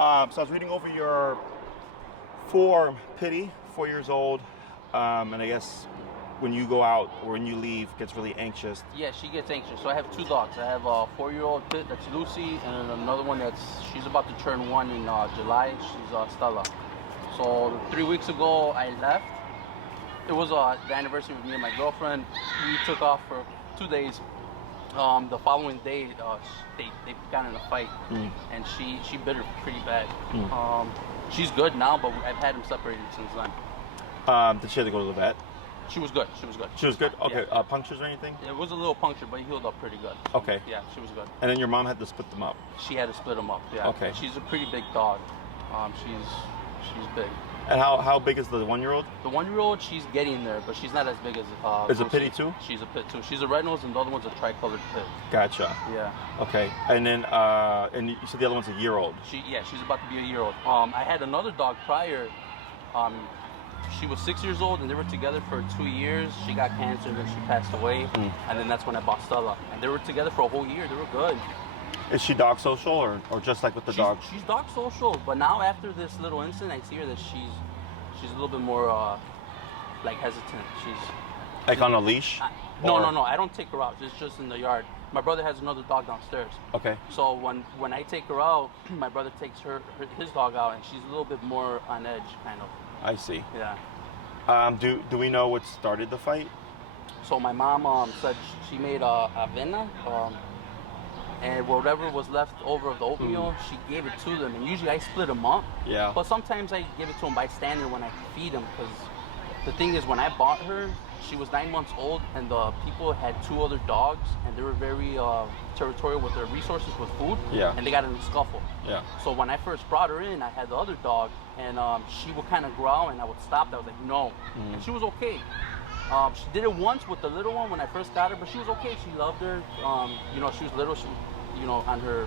So I was reading over your form, Pity, 4 years old, and I guess when you go out or when you leave, gets really anxious. Yeah, she gets anxious. So I have two dogs. I have a 4-year-old Pit, that's Lucy, and another one she's about to turn 1 in July. She's Stella. So 3 weeks ago, I left. It was the anniversary with me and my girlfriend. We took off for 2 days. The following day, they got in a fight, and she bit her pretty bad. She's good now, but I've had them separated since then. Did she have to go to the vet? She was good. She was good. She was good? Okay. Yeah. Punctures or anything? It was a little puncture, but he healed up pretty good. Okay. Yeah, she was good. And then your mom had to split them up? She had to split them up, yeah. Okay. She's a pretty big dog. She's big. And how big is the 1-year-old? The 1-year-old, she's getting there, but she's not as big as Is it Pity too? She's a Pit too. She's a red nose, and the other one's a tricolored Pit. Gotcha. Yeah. Okay. And then and you said the other one's a year old. She's about to be a year old. I had another dog prior. She was 6 years old, and they were together for 2 years. She got cancer, and then she passed away, and then that's when I bought Stella. And they were together for a whole year. They were good. Is she dog social or just like with the dog? She's dog social, but now after this little incident, I see her that she's a little bit more like hesitant. She's like on a leash? No. I don't take her out. It's just in the yard. My brother has another dog downstairs. Okay. So when I take her out, my brother takes his dog out, and she's a little bit more on edge, kind of. I see. Yeah. Do we know what started the fight? So my mom said she made avena, and whatever was left over of the oatmeal, she gave it to them. And usually I split them up. Yeah. But sometimes I give it to them by standing when I feed them, because the thing is, when I bought her, she was 9 months old, and the people had 2 other dogs, and they were very territorial with their resources with food. Yeah. And they got in a scuffle. Yeah. So when I first brought her in, I had the other dog, and she would kind of growl, and I would stop. I was like, no. And she was okay. She did it once with the little one when I first got her, but she was okay. She loved her. She was little. She was, on her,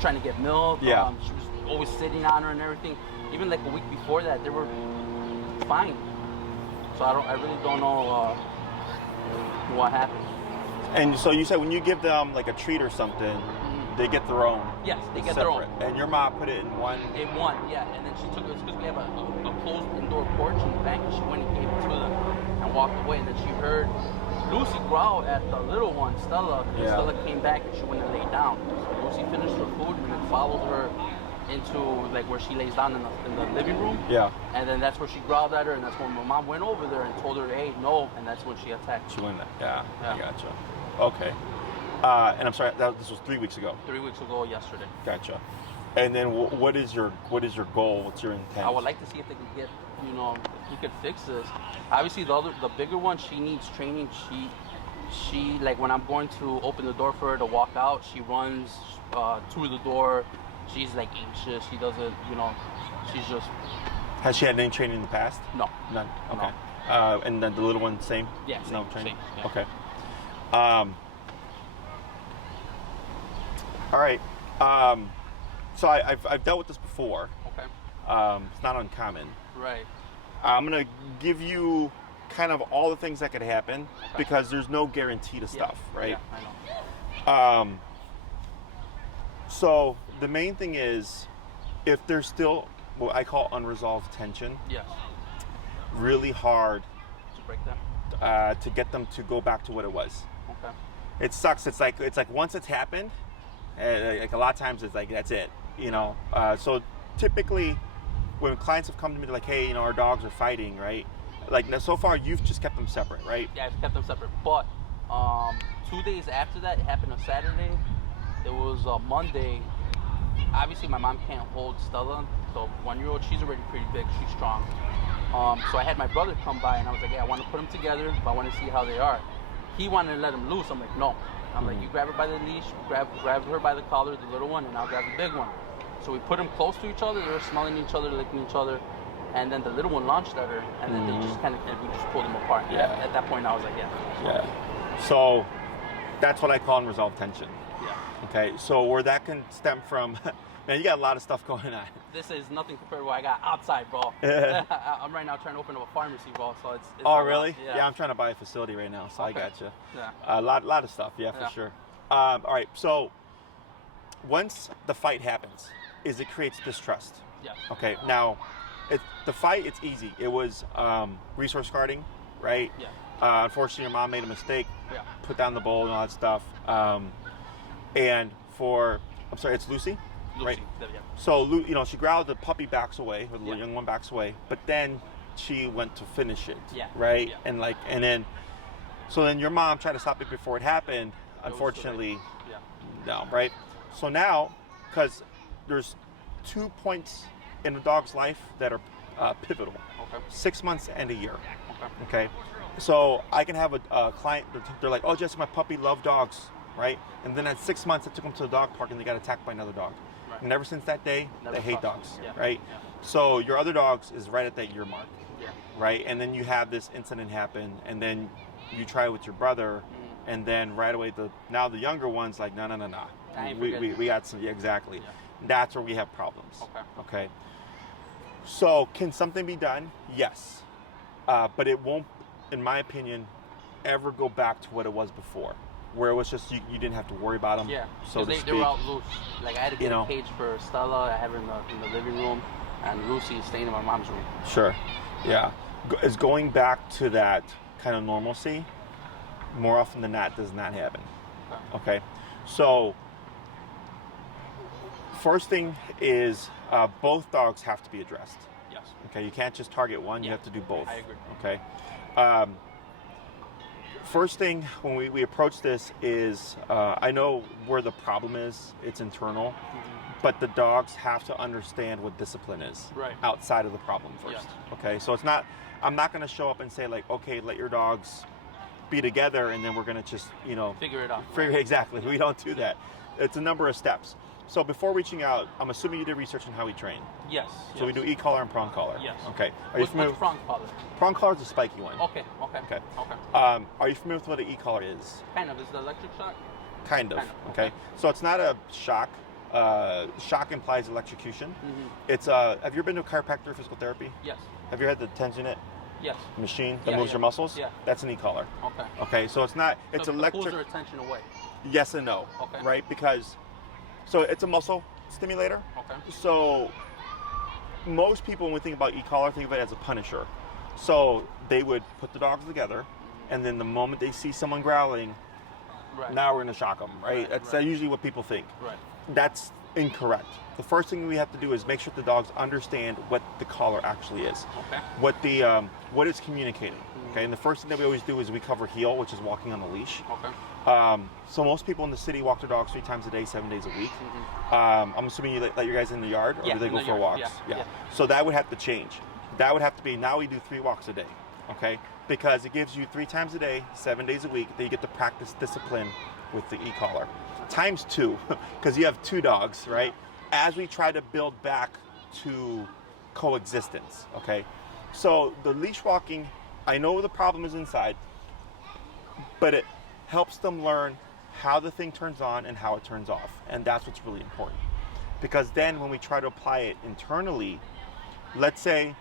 trying to get milk. Yeah. She was always sitting on her and everything. Even like a week before that, they were fine. So I really don't know what happened. And so you said when you give them like a treat or something, they get their own. Yes, they get separate. their own. And your mom put it in one. In one, yeah. And then she took it because we have a closed indoor porch in the back, and she went and gave it to them and walked away. And then she heard Lucy growl at the little one, Stella. And Stella came back and she went and laid down. So Lucy finished her food and then followed her into like where she lays down in the living room. Yeah. And then that's where she growled at her, and that's when my mom went over there and told her, hey, no, and that's when she attacked. She went. Yeah. I gotcha. Okay. And I'm sorry, this was 3 weeks ago. 3 weeks ago yesterday. Gotcha. And then what is your goal? What's your intent? I would like to see if they could get, if he could fix this. Obviously, the bigger one, she needs training. She like when I'm going to open the door for her to walk out, she runs through the door. She's like anxious. She doesn't, she's just. Has she had any training in the past? No. None. Okay. No. And then the little one, same? Yeah. No training. Same, yeah. Okay. All right. So I've dealt with this before. Okay. It's not uncommon. Right. I'm gonna give you kind of all the things that could happen because there's no guarantee to stuff, right? Yeah, I know. So the main thing is, if there's still what I call unresolved tension, Yes. really hard To break that. to get them to go back to what it was. Okay. It sucks. It's like once it's happened, like a lot of times it's like that's it. So typically when clients have come to me, they're like, hey, our dogs are fighting, right? Like so far you've just kept them separate, right? Yeah, I've kept them separate. But 2 days after that, it happened on Saturday. It was Monday. Obviously, my mom can't hold Stella, the 1-year-old. She's already pretty big. She's strong. So I had my brother come by, and I was like, yeah, I want to put them together, but I want to see how they are. He wanted to let them loose. I'm like, no. I'm like, you grab her by the leash, grab her by the collar, the little one, and I'll grab the big one. So we put them close to each other. They were smelling each other, licking each other. And then the little one launched at her, and then they just and we just pulled them apart. Yeah. At that point, I was like, yeah. Yeah. So that's what I call unresolved tension. Yeah. Okay. So where that can stem from, man, you got a lot of stuff going on. This is nothing compared to what I got outside, bro. I'm right now trying to open up a pharmacy, bro. So it's oh, really? Yeah. I'm trying to buy a facility right now, so Okay. I gotcha. Yeah. A lot of stuff, yeah, for sure. All right, so once the fight happens, is it creates distrust. Yes. Okay, now, the fight, it's easy. It was resource guarding, right? Yeah. Unfortunately, your mom made a mistake, Yeah. put down the bowl and all that stuff. I'm sorry, it's Lucy, right? Yeah. So, she growled, the puppy backs away, or the little young one backs away, but then she went to finish it, right? Yeah. So then your mom tried to stop it before it happened. Unfortunately, no, right? So now, because there's 2 points in a dog's life that are pivotal, 6 months and a year. Okay. So I can have a client, they're like, oh, Jesse, my puppy loved dogs, right? And then at 6 months, I took them to the dog park and they got attacked by another dog. Right. And ever since that day, they hate dogs, right? Yeah. So your other dogs is right at that year mark, right? And then you have this incident happen, and then you try it with your brother, and then right away, now the younger one's like, no. We got some, exactly. Yeah. That's where we have problems. Okay. So can something be done? Yes. But it won't, in my opinion, ever go back to what it was before, where it was just you didn't have to worry about them. Yeah. So they were out loose. Like I had to get a cage for Stella. I have her in the living room, and Lucy is staying in my mom's room. Sure. Yeah. Is going back to that kind of normalcy more often than not does not happen. Okay. So first thing is both dogs have to be addressed. Yes. Okay. You can't just target one. You have to do both. I agree. Okay. First thing when we approach this is I know where the problem is. It's internal. But the dogs have to understand what discipline is outside of the problem first. Yeah. Okay, so I'm not going to show up and say like, okay, let your dogs be together and then we're going to just, figure it out. Exactly. Yeah. We don't do that. It's a number of steps. So before reaching out, I'm assuming you did research on how we train. Yes. So we do e-collar and prong collar. Yes. Okay. What's prong collar? Prong collar is a spiky one. Okay. Are you familiar with what an e-collar is? Kind of. Is it electric shock? Kind of. Okay. So it's not a shock. Shock implies electrocution. It's have you ever been to a chiropractor or physical therapy? Yes. Have you had the tendon it? Yes. Machine that moves your muscles? Yeah. That's an e-collar. Okay, so it's not, it's electric. Pulls your attention away. Yes and no. Right, because, so it's a muscle stimulator. So most people, when we think about e-collar, think of it as a punisher. So they would put the dogs together, and then the moment they see someone growling, now we're going to shock them, right? That's usually what people think. Right. That's incorrect. The first thing we have to do is make sure the dogs understand what the collar actually is. What it's communicating. Okay, and the first thing that we always do is we cover heel, which is walking on the leash. So most people in the city walk their dogs 3 times a day, 7 days a week. I'm assuming you let your guys in the yard, or do they go for walks? Yeah. So that would have to change. That would have to be, now we do 3 walks a day. Okay, because it gives you 3 times a day, 7 days a week, that you get to practice discipline with the e-collar. Times 2, because you have 2 dogs, right? As we try to build back to coexistence, okay? So the leash walking, I know the problem is inside, but it helps them learn how the thing turns on and how it turns off. And that's what's really important. Because then when we try to apply it internally, let's say,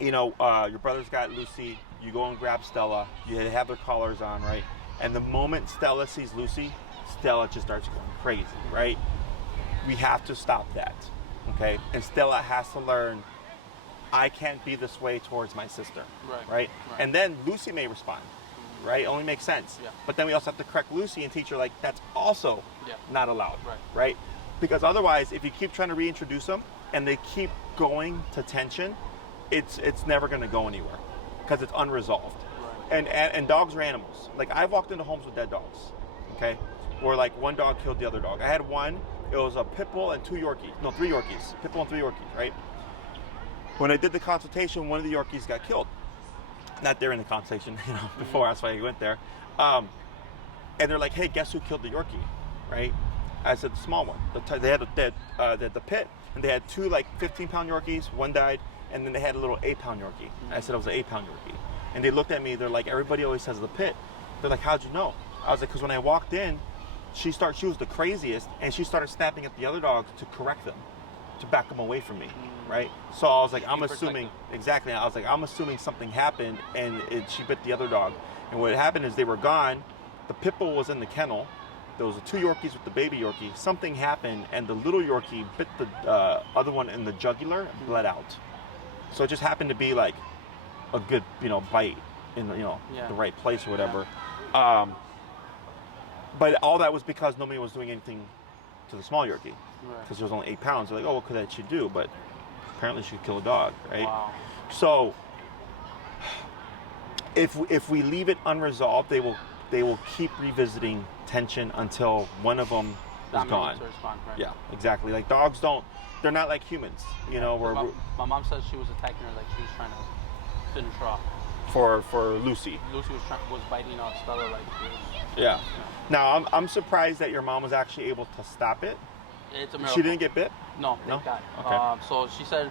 your brother's got Lucy, you go and grab Stella, you have their collars on, right? And the moment Stella sees Lucy, Stella just starts going crazy, right? We have to stop that, okay? And Stella has to learn, I can't be this way towards my sister, right? And then Lucy may respond, right? It only makes sense. Yeah. But then we also have to correct Lucy and teach her, like, that's also not allowed, right? Because otherwise, if you keep trying to reintroduce them and they keep going to tension, it's never going to go anywhere because it's unresolved. And dogs are animals. Like, I've walked into homes with dead dogs, okay? Where like one dog killed the other dog. I had one, it was a pit bull and 2 Yorkies. No, 3 Yorkies. Pit bull and 3 Yorkies, right? When I did the consultation, one of the Yorkies got killed. Not there in the consultation, before, that's why I went there. And they're like, hey, guess who killed the Yorkie, right? I said, the small one. They had the pit, and they had 2 like 15-pound Yorkies, one died, and then they had a little 8-pound Yorkie. I said it was an 8-pound Yorkie. And they looked at me, they're like, everybody always says the pit. They're like, how'd you know? I was like, because when I walked in, she was the craziest, and she started snapping at the other dogs to correct them, to back them away from me, right? So I was like, I'm assuming something happened, and she bit the other dog. And what happened is they were gone. The pit bull was in the kennel, there was 2 Yorkies with the baby Yorkie. Something happened, and the little Yorkie bit the other one in the jugular and bled out. So it just happened to be like a good, bite in the, the right place or whatever. But all that was because nobody was doing anything to the small Yorkie, because there was only 8 pounds. They're like, oh, what could that she do? But apparently she could kill a dog, right? Wow. So if we leave it unresolved, they will keep revisiting tension until one of them is gone. Right? Yeah, exactly. Like dogs they're not like humans, where my mom says she was attacking her like she was trying to finish her off. For Lucy. Lucy was biting on Stella like this. Yeah. Now I'm surprised that your mom was actually able to stop it. It's a miracle. She didn't get bit? No, thank God. Okay. So she said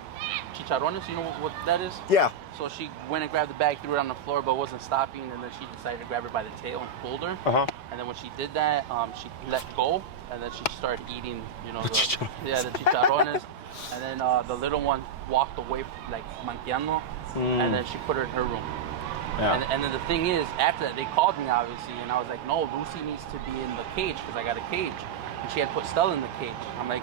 chicharrones, you know what that is? Yeah. So she went and grabbed the bag, threw it on the floor, but wasn't stopping, and then she decided to grab her by the tail and pulled her. Uh-huh. And then when she did that, she let go, and then she started eating, the chicharrones. And then the little one walked away, like manqueando, and then she put her in her room. Yeah. And then the thing is, after that, they called me, obviously, and I was like, no, Lucy needs to be in the cage, because I got a cage. And she had put Stella in the cage. I'm like,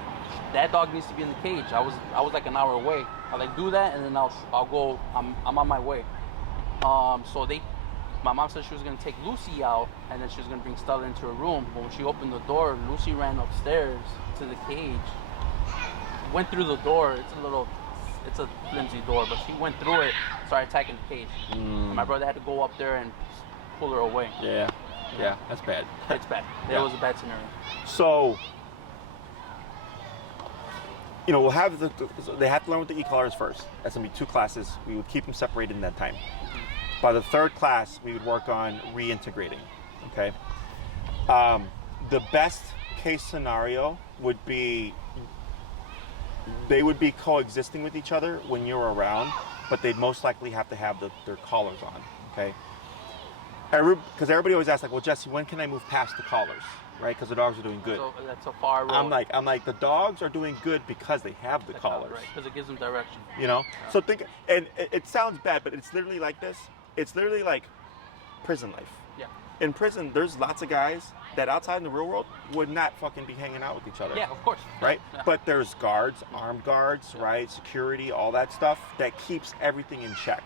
that dog needs to be in the cage. I was like an hour away. I was like, do that, and then I'll go. I'm on my way. So my mom said she was gonna take Lucy out, and then she was gonna bring Stella into her room. But when she opened the door, Lucy ran upstairs to the cage. Went through the door. It's a flimsy door, but she went through it, started attacking the cage. And my brother had to go up there and pull her away. Yeah, that's bad. It's bad. It was a bad scenario. So, we'll have they have to learn with the e-collars first. That's gonna be 2 classes. We would keep them separated in that time. By the 3rd class, we would work on reintegrating. Okay. The best case scenario would be they would be coexisting with each other when you're around, but they'd most likely have to have their collars on. Okay. Because everybody always asks, like, well, Jesse, when can I move past the collars? Right? Because the dogs are doing good. So that's a far road. I'm like, the dogs are doing good because they have the collars. Right, because it gives them direction. Yeah. So think, and it sounds bad, but it's literally like this. It's literally like prison life. Yeah. In prison, there's lots of guys that outside in the real world would not fucking be hanging out with each other. Yeah, of course. Right? Yeah. But there's guards, armed guards, right? Security, all that stuff that keeps everything in check.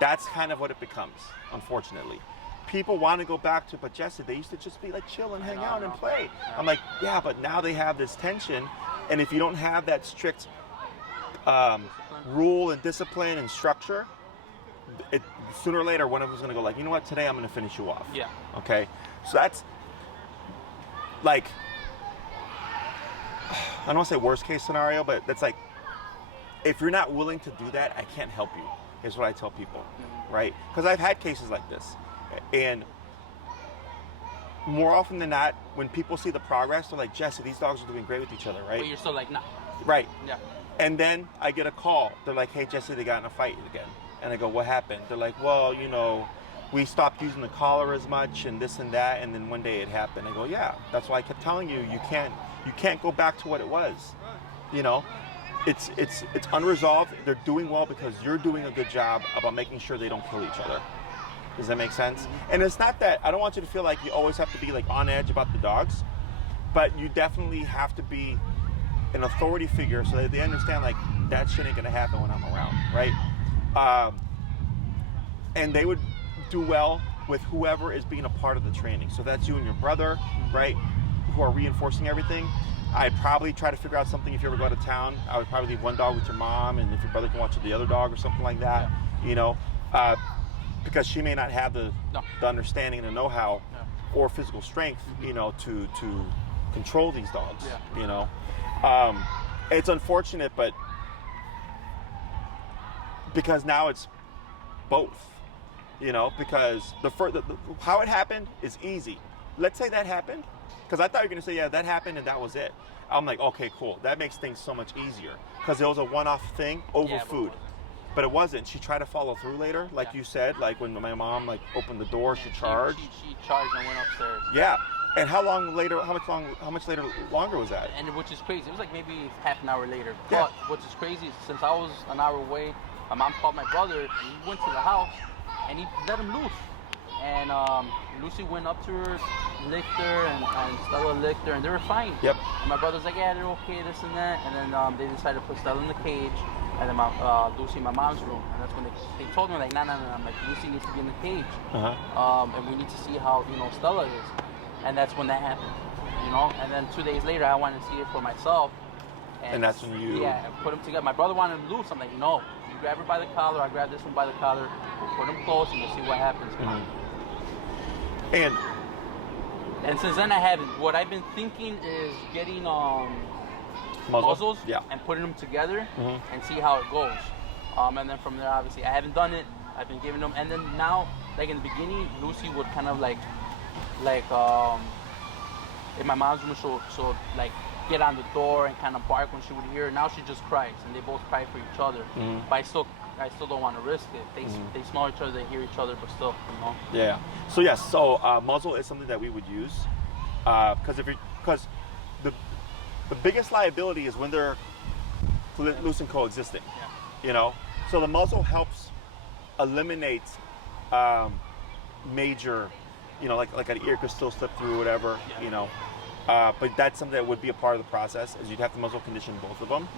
That's kind of what it becomes, unfortunately. People want to go back to, but Jesse, they used to just be like chill and hang out and play. Yeah. I'm like, yeah, but now they have this tension, and if you don't have that strict rule and discipline and structure, sooner or later one of them's going to go like, you know what, today I'm going to finish you off. Yeah. Okay? So that's like, I don't want to say worst case scenario, but that's like, if you're not willing to do that, I can't help you, is what I tell people, right? Because I've had cases like this. And more often than not, when people see the progress, they're like, Jesse, these dogs are doing great with each other, right? But you're still like, nah. Right. Yeah. And then I get a call. They're like, hey, Jesse, they got in a fight again. And I go, what happened? They're like, well, we stopped using the collar as much and this and that, and then one day it happened. I go, yeah, that's why I kept telling you, you can't go back to what it was. It's unresolved. They're doing well because you're doing a good job about making sure they don't kill each other. Does that make sense? Mm-hmm. And it's not that, I don't want you to feel like you always have to be like on edge about the dogs, but you definitely have to be an authority figure so that they understand like that shit ain't gonna happen when I'm around, right? And they would do well with whoever is being a part of the training. So that's you and your brother, right? Who are reinforcing everything. I'd probably try to figure out something if you ever go out of town. I would probably leave one dog with your mom, and if your brother can watch the other dog or something like that, because she may not have the understanding and the know-how or physical strength, to control these dogs. It's unfortunate, but because now it's both, because how it happened is easy. Let's say that happened, because I thought you were going to say, yeah, that happened and that was it. I'm like, okay, cool. That makes things so much easier, because it was a one-off thing over food. But it wasn't. She tried to follow through later, like you said, like when my mom opened the door, she charged. She charged and went upstairs. Yeah. And how much longer was that? And which is crazy. It was like maybe half an hour later. Yeah. But which is crazy, since I was an hour away, my mom called my brother, and he went to the house, and he let him loose. And Lucy went up to her, licked her and Stella licked her, and they were fine. Yep. And my brother's like, yeah, they're okay, this and that. And then they decided to put Stella in the cage, and then Lucy in my mom's room. And that's when they told me, like, no. I'm like, Lucy needs to be in the cage. And we need to see how, Stella is. And that's when that happened, And then 2 days later, I wanted to see it for myself. And that's when you... Yeah, put them together. My brother wanted them loose. I'm like, no. You grab her by the collar, I grab this one by the collar, we'll put them close, and we'll see what happens. And since then I haven't. What I've been thinking is getting muzzles and putting them together and see how it goes. And then from there, obviously, I haven't done it. I've been giving them, and then now, like in the beginning, Lucy would kind of like in my mom's room, she'll like get on the door and kind of bark when she would hear. Now she just cries, and they both cry for each other. But I still don't want to risk it. They smell each other, they hear each other, but still, Yeah. So yes, muzzle is something that we would use, because the biggest liability is when they're loose and coexisting. Yeah. So the muzzle helps eliminate major, like an ear could still slip through, whatever, but that's something that would be a part of the process, is you'd have to muzzle condition both of them.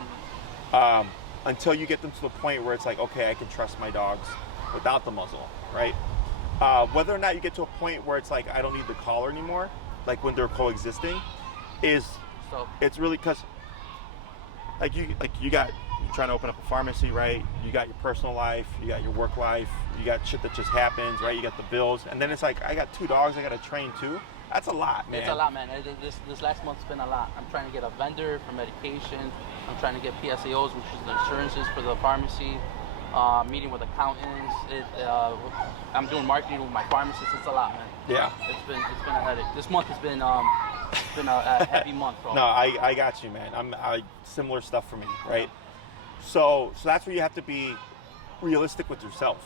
Until you get them to the point where it's like, okay, I can trust my dogs without the muzzle, right? Whether or not you get to a point where it's like, I don't need the collar anymore, like when they're coexisting, it's really because, you're trying to open up a pharmacy, right? You got your personal life, you got your work life, you got shit that just happens, right? You got the bills, and then it's like, I got 2 dogs, I got to train too. That's a lot, man. It's a lot, man. This last month's been a lot. I'm trying to get a vendor for medication. I'm trying to get PSAOs, which is the insurances for the pharmacy. Meeting with accountants. I'm doing marketing with my pharmacist. It's a lot, man. Yeah. It's been a headache. This month has been a heavy month, bro. No, I got you, man. Similar stuff for me, right? So that's where you have to be realistic with yourself,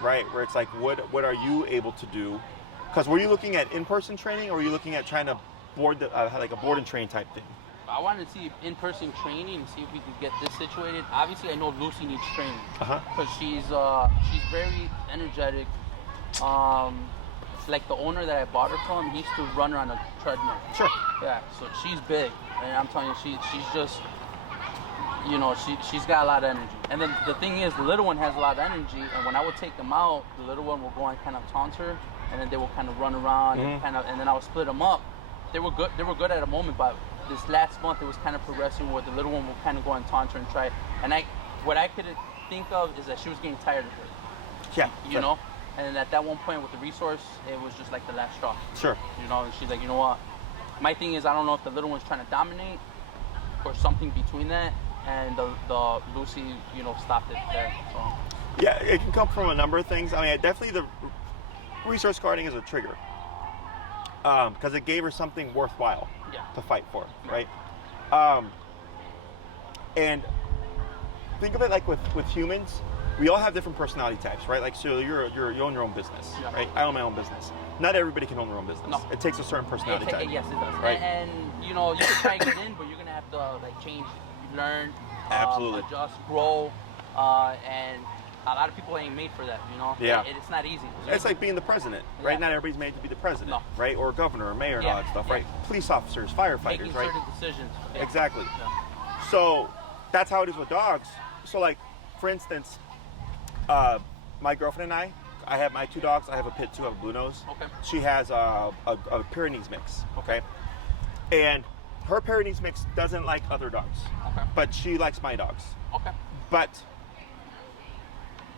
right? Where it's like, what are you able to do? Because were you looking at in-person training, or were you looking at trying to board like a board and train type thing? I wanted to see in-person training and see if we could get this situated. Obviously, I know Lucy needs training because she's very energetic. Like the owner that I bought her from, he used to run her on a treadmill. Sure. Yeah, so she's big, and I'm telling you, she's just, she's got a lot of energy. And then the thing is, the little one has a lot of energy, and when I would take them out, the little one will go and kind of taunt her, and then they will kind of run around and then I would split them up. They were good at a moment, but this last month it was kind of progressing where the little one will kind of go and taunt her and try. And what I could think of is that she was getting tired of her. Yeah. And at that one point with the resource, it was just like the last straw. Sure. And she's like, you know what? My thing is, I don't know if the little one's trying to dominate or something between that, and the Lucy, stopped it there. So. Yeah, it can come from a number of things. I mean, definitely the resource guarding is a trigger, because it gave her something worthwhile to fight for, right? And think of it like with humans, we all have different personality types, right? Like, so you own your own business, right? I own my own business. Not everybody can own their own business. No. It takes a certain personality type. Yes, it does. Right? And you can try to get in, but you're gonna have to change, learn, Absolutely. adjust, grow, and a lot of people ain't made for that, Yeah. It's not easy. It's like being the president, right? Yeah. Not everybody's made to be the president, No. right? Or governor or mayor and all that stuff, right? Police officers, firefighters, Making right? certain decisions. Yeah. Exactly. Yeah. So that's how it is with dogs. So like, for instance, my girlfriend and I have my 2 dogs. I have a pit too, I have a blue nose. Okay. She has a Pyrenees mix, okay? And her Pyrenees mix doesn't like other dogs, Okay. but she likes my dogs. Okay. But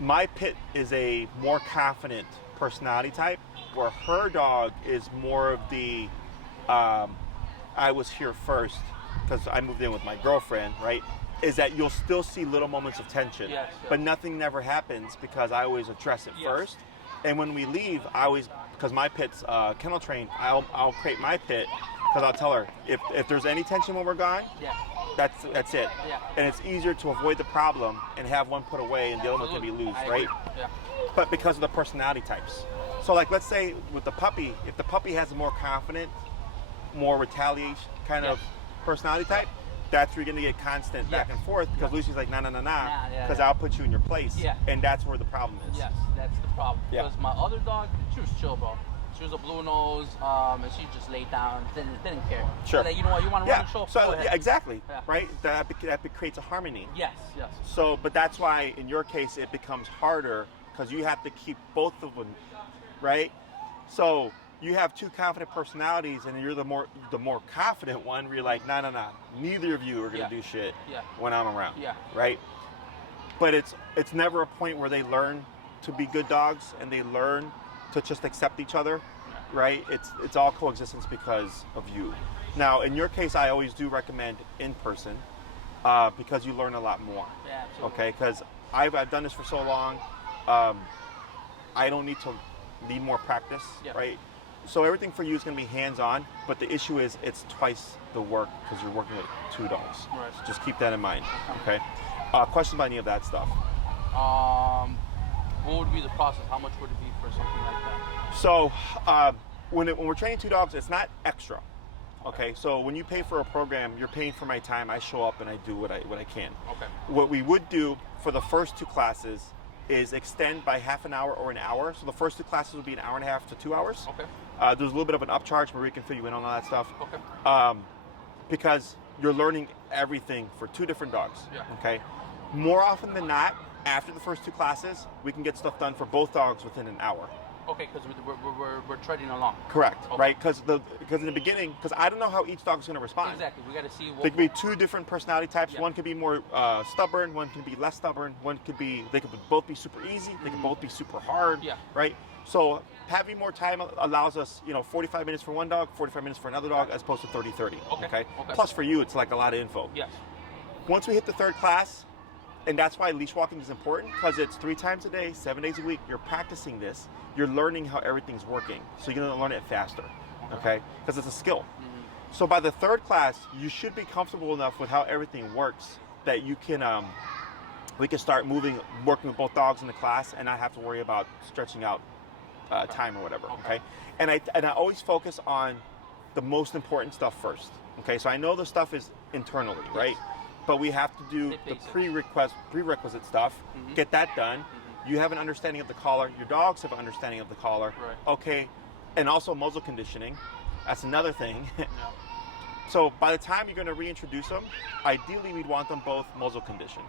my pit is a more confident personality type, where her dog is more of the, I was here first because I moved in with my girlfriend, right? Is that you'll still see little moments of tension, Yes, but nothing never happens because I always address it first. And when we leave, I always, because my pit's kennel trained, I'll create my pit, because I'll tell her if there's any tension when we're gone, that's it. Yeah. And it's easier to avoid the problem and have one put away and the other one can be loose, I right? agree. Yeah. But because of the personality types. So like, let's say with the puppy, if the puppy has a more confident, more retaliation kind of personality type, that's where you're going to get constant back and forth, because Lucy's like, nah, because I'll put you in your place. Yeah. And that's where the problem is. Yes, that's the problem. Yeah. Because my other dog, she was chill, bro. She was a blue nose, and she just laid down, didn't care. Sure. Like, you know what, you want to run the show? So Go ahead. yeah, exactly. Yeah. Right. That creates a harmony. Yes. So, but that's why in your case it becomes harder because you have to keep both of them, right? So you have two confident personalities, and you're the more confident one. Where you're like, no, neither of you are gonna do shit when I'm around. Yeah. Right. But it's never a point where they learn to be good dogs and they learn to just accept each other, right? It's all coexistence because of you. Now, in your case, I always do recommend in person because you learn a lot more. Yeah, absolutely. Okay, because I've done this for so long, I don't need more practice, right? So everything for you is going to be hands-on, but the issue is it's twice the work because you're working with two dogs. Right. So just keep that in mind. Okay. Questions about any of that stuff? What would be the process? How much would it be for something like that? So when we're training two dogs, it's not extra. Okay, so when you pay for a program, you're paying for my time. I show up and I do what I can. Okay. What we would do for the first two classes is extend by half an hour or an hour. So the first two classes would be an hour and a half to 2 hours. Okay. There's a little bit of an upcharge where we can fill you in on all that stuff. Okay. Because you're learning everything for two different dogs. Yeah. Okay. More often than not, after the first two classes, we can get stuff done for both dogs within an hour. Okay, because we're treading along. Correct, Okay. right? Because in the beginning, because I don't know how each dog's going to respond. Exactly, we got to see what... There could be two different personality types. Yeah. One could be more stubborn, one could be less stubborn, they could both be super easy, they could both be super hard, right? So having more time allows us, 45 minutes for one dog, 45 minutes for another dog, as opposed to 30-30, okay? Plus for you, it's like a lot of info. Yes. Once we hit the third class, and that's why leash walking is important, because it's 3 times a day, 7 days a week. You're practicing this. You're learning how everything's working. So you're going to learn it faster, okay? Because it's a skill. So by the third class, you should be comfortable enough with how everything works that you can, we can start working with both dogs in the class and not have to worry about stretching out time or whatever, okay? And I always focus on the most important stuff first, okay? So I know the stuff is internally, right? But we have to do the prerequisite stuff, get that done. You have an understanding of the collar. Your dogs have an understanding of the collar. Right. Okay. And also muzzle conditioning. That's another thing. So by the time you're going to reintroduce them, ideally we'd want them both muzzle conditioned.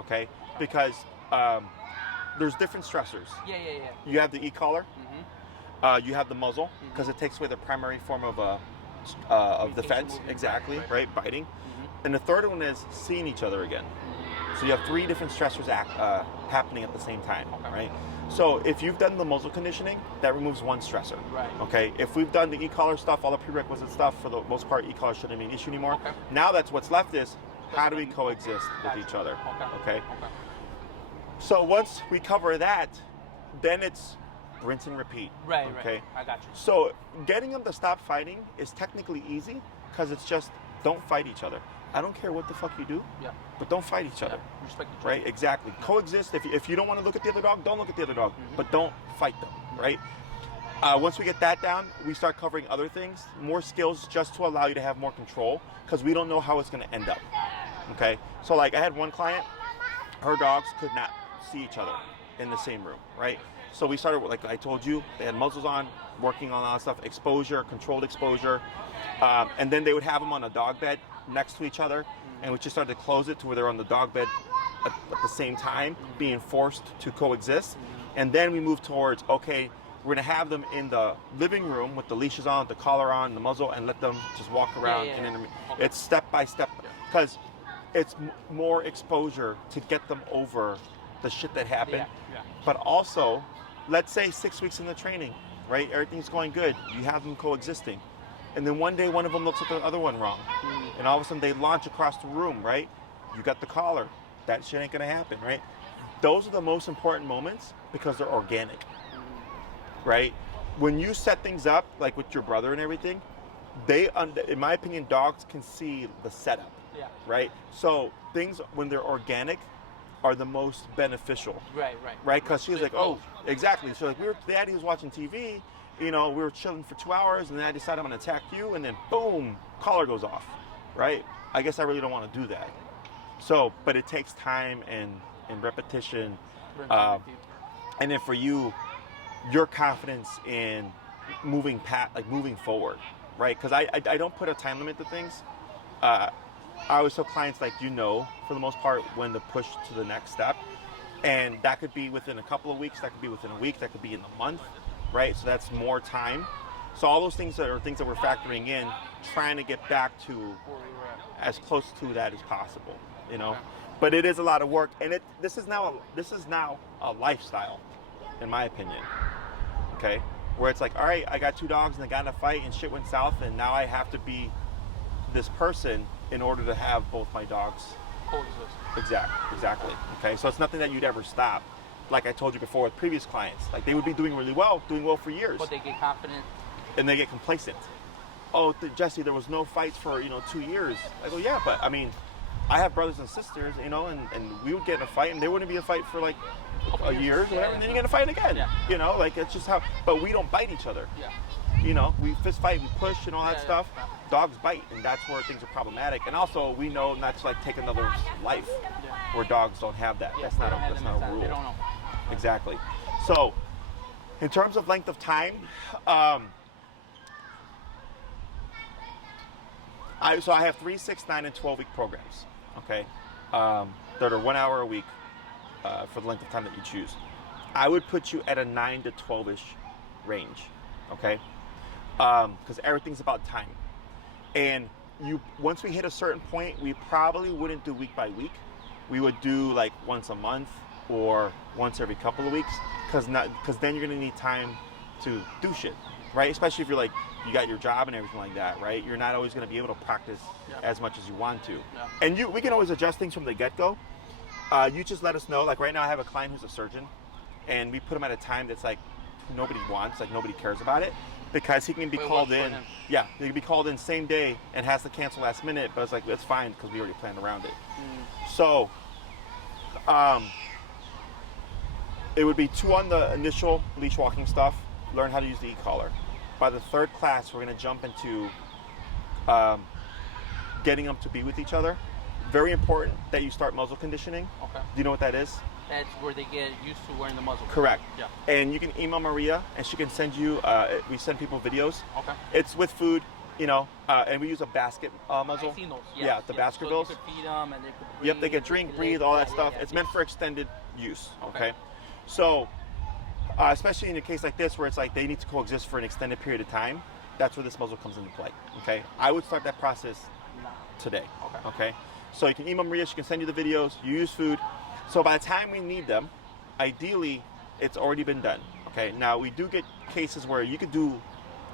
Okay? Because there's different stressors. Yeah. You have the e-collar. You have the muzzle, because it takes away the primary form of defense. Exactly. Right? Biting. And the third one is seeing each other again. So you have 3 different stressors happening at the same time, right? So if you've done the muzzle conditioning, that removes one stressor. Right. Okay. If we've done the e-collar stuff, all the prerequisite stuff, for the most part, e-collar shouldn't be an issue anymore. Okay. Now that's what's left is how do we coexist with each other? Okay. So once we cover that, then it's rinse and repeat. Right. Okay. I got you. So getting them to stop fighting is technically easy because it's just don't fight each other. I don't care what the fuck you do, but don't fight each other. Respect each other. Right? Exactly. Coexist. If you don't want to look at the other dog, don't look at the other dog, but don't fight them, right? Once we get that down, we start covering other things, more skills, just to allow you to have more control, because we don't know how it's going to end up. Okay? So like I had one client, her dogs could not see each other in the same room, right? So we started with, like I told you, they had muzzles on, working on all that stuff, exposure, controlled exposure, and then they would have them on a dog bed next to each other, and we just started to close it to where they're on the dog bed at the same time, being forced to coexist. And then we moved towards, okay, we're going to have them in the living room with the leashes on, the collar on, the muzzle, and let them just walk around. It's step by step, because it's more exposure to get them over the shit that happened. But also, let's say 6 weeks in the training, right? Everything's going good. You have them coexisting. And then one day one of them looks at the other one wrong. And all of a sudden they launch across the room, right? You got the collar. That shit ain't gonna happen, right? Those are the most important moments because they're organic, right? When you set things up, like with your brother and everything, in my opinion, dogs can see the setup, right? So things, when they're organic, are the most beneficial. Right? Because she's like, oh, exactly. So like Daddy was watching TV, we were chilling for 2 hours, and then I decided I'm gonna attack you, and then boom, collar goes off, right? I guess I really don't want to do that. So, but it takes time and repetition. And then for you, your confidence in moving forward, right? Because I don't put a time limit to things. I always tell clients, like, for the most part, when to push to the next step. And that could be within a couple of weeks, that could be within a week, that could be in a month, right? So that's more time. So all those things are things that we're factoring in, trying to get back to as close to that as possible, Okay. But it is a lot of work, and this is now a lifestyle, in my opinion. Okay, where it's like, all right, I got 2 dogs and they got in a fight and shit went south, and now I have to be this person in order to have both my dogs Coexist. Exactly. Okay, so it's nothing that you'd ever stop. Like I told you before with previous clients, like they would be doing well for years, But they get confident. and they get complacent. Oh, Jesse, there was no fights for 2 years. I go, yeah, but I mean, I have brothers and sisters, and we would get in a fight, and there wouldn't be a fight for like a year or whatever, and then you get in a fight again. Yeah. Like it's just how. But we don't bite each other. Yeah. We fist fight, we push, and all that stuff. Dogs bite, and that's where things are problematic. And also, we know not to like take another's life, where dogs don't have that. Yeah, That's not a rule. They don't know. Exactly. So, in terms of length of time, I have 3, 6, 9, and 12-week programs. Okay, that are 1 hour a week for the length of time that you choose. I would put you at a 9 to 12-ish range. Okay, because everything's about time. And once we hit a certain point, we probably wouldn't do week by week. We would do like once a month or once every couple of weeks, because then you're gonna need time to do shit, right? Especially if you're like, you got your job and everything like that, right? You're not always gonna be able to practice as much as you want to. Yeah. And we can always adjust things from the get-go. You just let us know. Like right now I have a client who's a surgeon, and we put him at a time that's like nobody wants, like nobody cares about it, because he can be called in. Yeah, he can be called in same day and has to cancel last minute, but it's like, it's fine because we already planned around it. So it would be 2 on the initial leash walking stuff, learn how to use the e-collar. By the 3rd class, we're going to jump into getting them to be with each other. Very important that you start muzzle conditioning. Okay. Do you know what that is? That's where they get used to wearing the muzzle. Correct. Yeah. And you can email Maria, and she can send you, we send people videos. Okay. It's with food, and we use a basket muzzle. I've seen those. Yeah, the basket bills. You could feed them, and they could breathe. Yep, they can drink, breathe, all that stuff. It's meant for extended use, okay? So, especially in a case like this where it's like they need to coexist for an extended period of time, that's where this muzzle comes into play, okay? I would start that process today, okay? So you can email Maria, she can send you the videos, you use food. So by the time we need them, ideally, it's already been done, okay? Now, we do get cases where you could do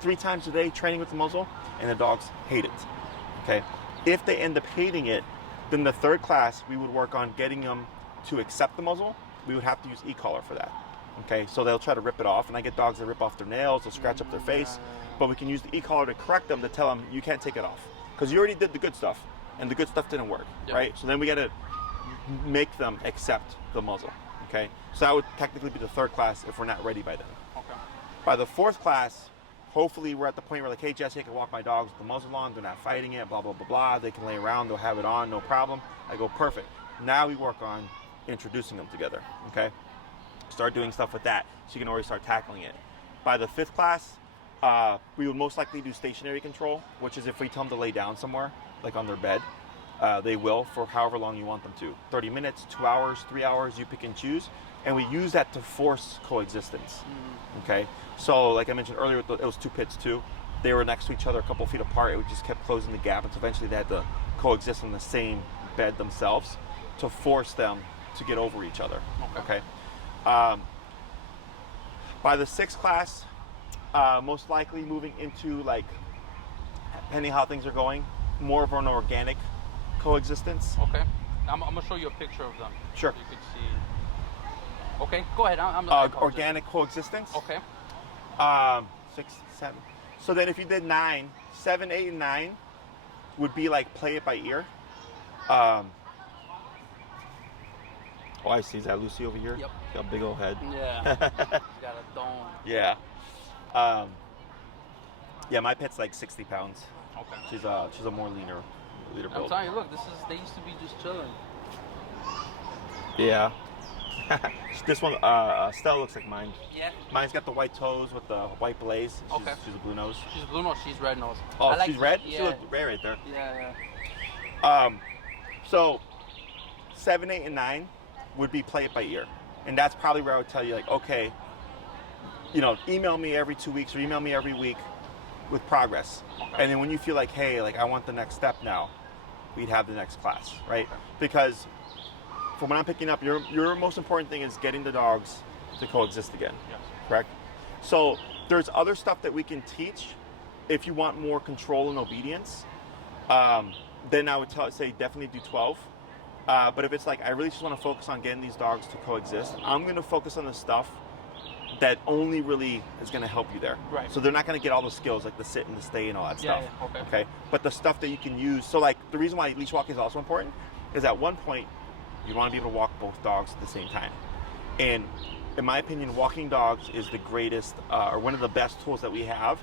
3 times a day training with the muzzle, and the dogs hate it, okay? If they end up hating it, then the 3rd class, we would work on getting them to accept the muzzle. We would have to use e-collar for that, okay? So they'll try to rip it off, and I get dogs that rip off their nails, they'll scratch up their face, but we can use the e-collar to correct them, to tell them, you can't take it off, because you already did the good stuff, and the good stuff didn't work, right? So then we got to make them accept the muzzle, okay? So that would technically be the 3rd class if we're not ready by then. Okay. By the 4th class, hopefully we're at the point where like, hey, Jesse, I can walk my dogs with the muzzle on, they're not fighting it, blah, blah, blah, blah. They can lay around, they'll have it on, no problem. I go, perfect. Now we work on introducing them together, okay? Start doing stuff with that, so you can already start tackling it. By the 5th class, we would most likely do stationary control, which is if we tell them to lay down somewhere, like on their bed, they will for however long you want them to. 30 minutes, 2 hours, 3 hours, you pick and choose. And we use that to force coexistence, okay? So like I mentioned earlier, it was 2 pits too. They were next to each other a couple feet apart. It just kept closing the gap, and so eventually they had to coexist on the same bed themselves to force them to get over each other, okay? By the 6th class, most likely moving into, like, depending how things are going, more of an organic coexistence. Okay. I'm gonna show you a picture of them. Sure. So you could see. Okay, go ahead. Organic coexistence. Okay. 6, 7. So then if you did 9, 7, 8, and 9 would be like play it by ear. Oh, I see. Is that Lucy over here? Yep. Got a big old head. Yeah. She's got a dome. Yeah. Yeah, my pet's like 60 pounds. Okay. She's a more leaner I'm build. telling you, look, they used to be just chilling. Yeah. This one, Stella looks like mine. Yeah. Mine's got the white toes with the white blaze. Okay. She's a blue nose. She's blue nose. She's red nose. Oh, she's red? Yeah. She looks red right there. Yeah. So 7, 8, and 9 would be play it by ear. And that's probably where I would tell you, like, okay, email me every 2 weeks or email me every week with progress. Okay. And then when you feel like, hey, like I want the next step now, we'd have the next class, right? Okay. Because from what I'm picking up, your most important thing is getting the dogs to coexist again, Yes. correct? So there's other stuff that we can teach if you want more control and obedience. Then I would say definitely do 12. But if it's like, I really just want to focus on getting these dogs to coexist, I'm going to focus on the stuff that only really is going to help you there. Right. So they're not going to get all the skills like the sit and the stay and all that stuff. Yeah, okay. But the stuff that you can use. So like the reason why leash walking is also important is at one point you want to be able to walk both dogs at the same time. And in my opinion, walking dogs is the greatest or one of the best tools that we have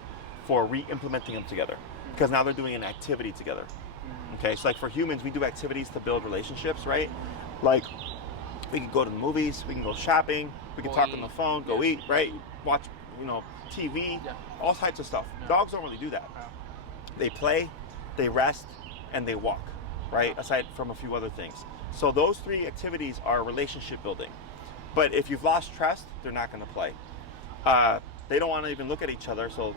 for re-implementing them together, because now they're doing an activity together. Okay, so like for humans, we do activities to build relationships, right? Like we can go to the movies, we can go shopping, we can talk on the phone, go eat, right? Watch, TV, all types of stuff. Dogs don't really do that. They play, they rest, and they walk, right? Aside from a few other things. So those 3 activities are relationship building. But if you've lost trust, they're not going to play. They don't want to even look at each other, so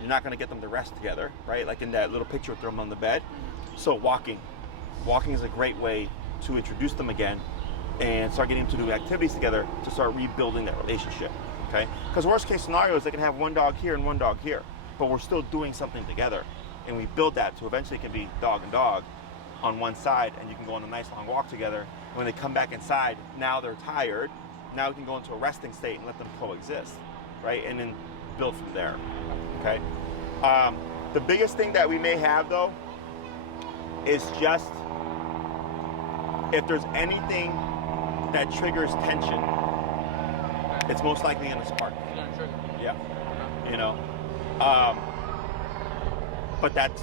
you're not going to get them to rest together, right? Like in that little picture with them on the bed. So walking is a great way to introduce them again and start getting them to do activities together to start rebuilding that relationship, okay? Because worst case scenario is they can have one dog here and one dog here, but we're still doing something together. And we build that to eventually it can be dog and dog on one side, and you can go on a nice long walk together. And when they come back inside, now they're tired. Now we can go into a resting state and let them coexist, right? And then build from there, okay? The biggest thing that we may have though is just if there's anything that triggers tension, it's most likely going to spark. It's gonna trigger. Yeah. But that's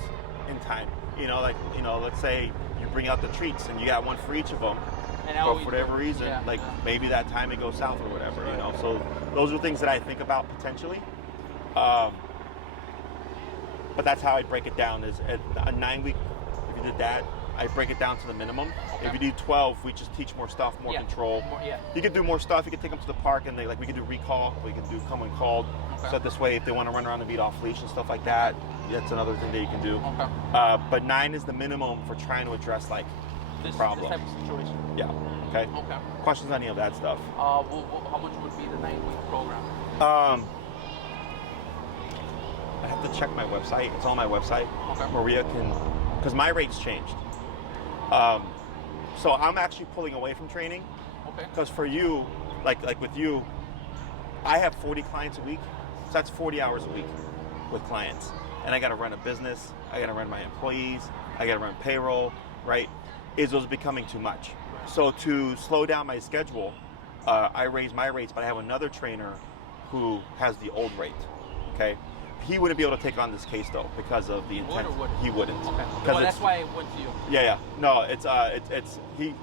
in time. Let's say you bring out the treats and you got one for each of them, but for whatever reason, maybe that time it goes south or whatever, So those are things that I think about potentially. But that's how I break it down is at a 9-week, if you did that, I break it down to the minimum. Okay. If you do 12, we just teach more stuff, more control. You can do more stuff. You can take them to the park and we can do recall. We can do come when called. Okay. So this way, if they want to run around and beat off leash and stuff like that, that's another thing that you can do. Okay. But 9 is the minimum for trying to address this problem. This type of situation. Yeah. Okay. Okay. Questions on any of that stuff? How much would be the 9-week program? I have to check my website. It's on my website. Okay. Maria can, because my rates changed. So I'm actually pulling away from training. Okay. Because for you, like with you, I have 40 clients a week. So that's 40 hours a week with clients. And I got to run a business. I got to run my employees. I got to run payroll, right? Is those becoming too much? So to slow down my schedule, I raise my rates, but I have another trainer who has the old rate, okay? He wouldn't be able to take on this case though because of the intent. He wouldn't. Okay. Well, that's why it went to you. Yeah. No,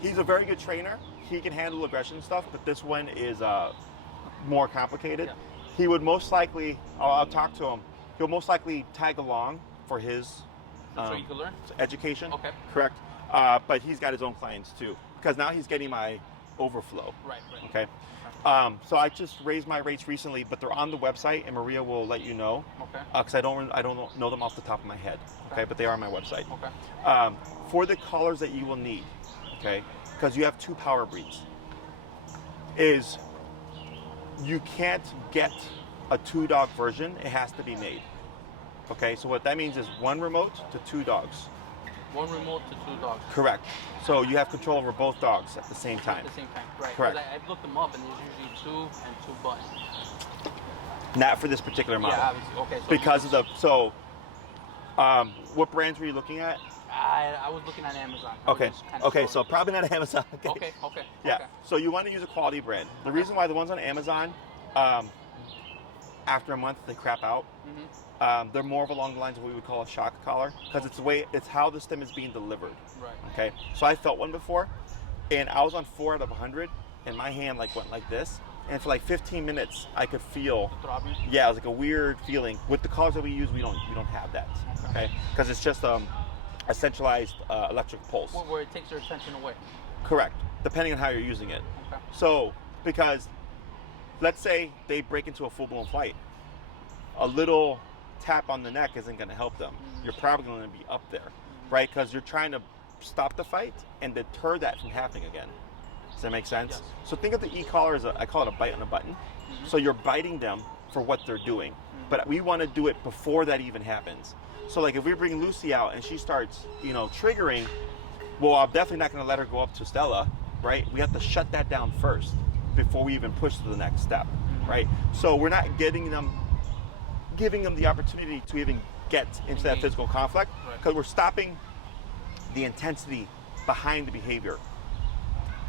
he's a very good trainer. He can handle aggression and stuff, but this one is more complicated. Yeah. He would most likely, I'll talk to him. He'll most likely tag along for his so you can learn? Education. Okay. Correct. But he's got his own clients too, because now he's getting my overflow. Right. Okay. So I just raised my rates recently, but they're on the website, and Maria will let you know. Okay. Because I don't know them off the top of my head. Okay. But they are on my website. Okay. For the collars that you will need, okay, because you have 2 power breeds, is you can't get a 2-dog version. It has to be made. Okay. So what that means is 1 remote to 2 dogs. 1 remote to 2 dogs. Correct. So you have control over both dogs at the same time. At the same time, right. Correct. I've looked them up and there's usually 2 and 2 buttons. Not for this particular model. Yeah, obviously. Okay. So because of what brands were you looking at? I was looking at Amazon. Okay, so probably not Amazon. Okay. Yeah, so you want to use a quality brand. The reason why the ones on Amazon, after a month, they crap out. Mm-hmm. They're more of along the lines of what we would call a shock collar, because it's how the stem is being delivered. Right. Okay, so I felt one before, and I was on 4 out of 100, and my hand like went like this, and for like 15 minutes I could feel. Throbbing? Yeah, it was like a weird feeling. With the collars that we use, we don't have that. Okay, because it's just a centralized electric pulse. Where it takes your attention away. Correct, depending on how you're using it. Okay. So, because let's say they break into a full-blown fight, a little tap on the neck isn't going to help them. You're probably going to be up there, right? Because you're trying to stop the fight and deter that from happening again. Does that make sense? Yes. So think of the e-collar as I call it a bite on a button. So you're biting them for what they're doing, but we want to do it before that even happens. So like if we bring Lucy out and she starts, triggering, well, I'm definitely not going to let her go up to Stella, right? We have to shut that down first before we even push to the next step, right? So we're not giving them the opportunity to even get into that physical conflict, because we're stopping the intensity behind the behavior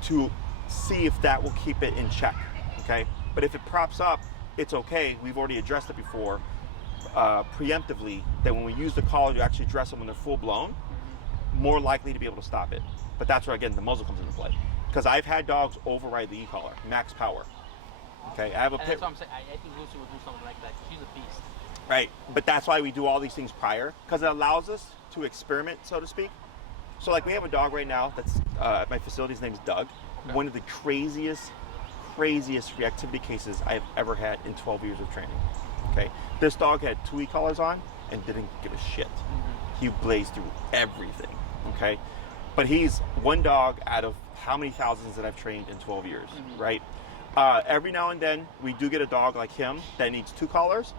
to see if that will keep it in check, okay? But if it props up, it's okay. We've already addressed it before, preemptively, that when we use the collar to actually address them when they're full blown, more likely to be able to stop it. But that's where, again, the muzzle comes into play. Because I've had dogs override the e-collar, max power. Okay, I have a And pit. that's what I'm saying. I think Lucy would do something like that. She's a beast. Right, but that's why we do all these things prior, because it allows us to experiment, so to speak. So like we have a dog right now that's at my facility. His name's Doug. Okay. One of the craziest reactivity cases I've ever had in 12 years of training. Okay, this dog had 2 e-collars on and didn't give a shit. He blazed through everything. Okay, but he's one dog out of how many thousands that I've trained in 12 years, right? Every now and then we do get a dog like him that needs 2 collars,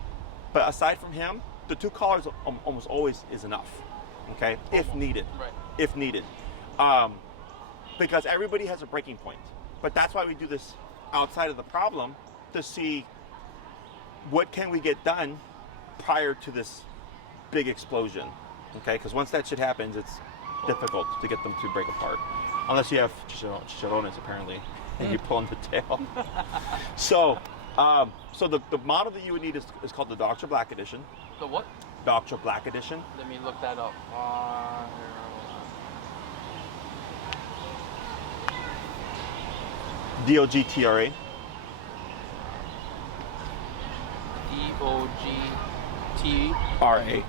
but aside from him, the 2 collars almost always is enough. Okay, if needed. Right. If needed. Because everybody has a breaking point. But that's why we do this outside of the problem, to see what can we get done prior to this big explosion. Okay, because once that shit happens, it's difficult to get them to break apart. Unless you have chicharrones, apparently, and you pull on the tail. So the model that you would need is called the Dr. Black Edition. The what? Dr. Black Edition. Let me look that up. DOGTRA. DOGT. RA.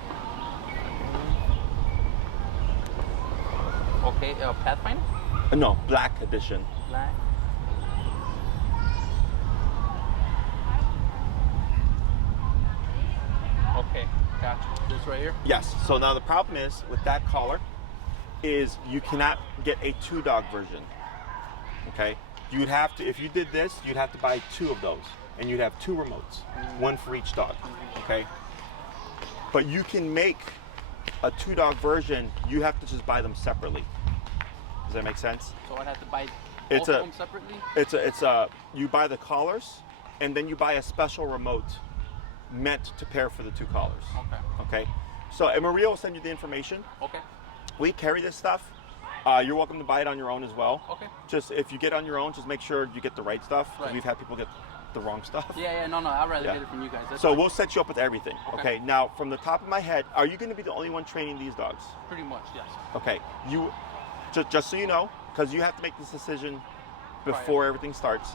Okay, Pathfinder? No, Black Edition. Black. Okay, gotcha. This right here? Yes. So now the problem is with that collar is you cannot get a 2-dog version. Okay? You would have to, if you did this, you'd have to buy 2 of those, and you'd have 2 remotes, 1 for each dog. Okay? But you can make a 2-dog version. You have to just buy them separately. Does that make sense? So I'd have to buy It's both of them separately? It's you buy the collars, and then you buy a special remote meant to pair for the 2 collars. Okay. Okay? So, and Maria will send you the information. Okay. We carry this stuff. You're welcome to buy it on your own as well. Okay. Just if you get on your own, just make sure you get the right stuff, because Right. we've had people get the wrong stuff. Yeah, no, I'd rather Yeah. get it from you guys. That's So fine. we'll set you up with everything. Okay. Now, from the top of my head, are you going to be the only one training these dogs? Pretty much, yes. Okay. You, just so you know, because you have to make this decision before everything starts,